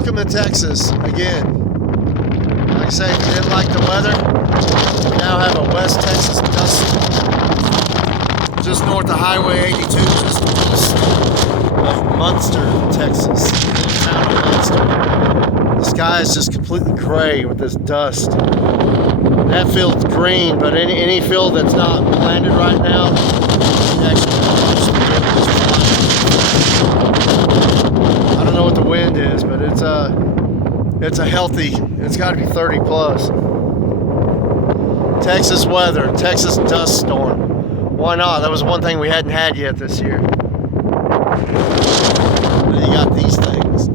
Welcome to Texas again. Like I say, if you didn't like the weather, we now have a West Texas dust storm just north of Highway 82, just east of Muenster, Texas, the town of Muenster. The sky is just completely gray with this dust. That field's green, but any field that's not planted right now, actually, I don't know what the wind is, but it's a healthy, it's got to be 30 plus. Texas weather, Texas dust storm. Why not? That was one thing we hadn't had yet this year. Then you got these things.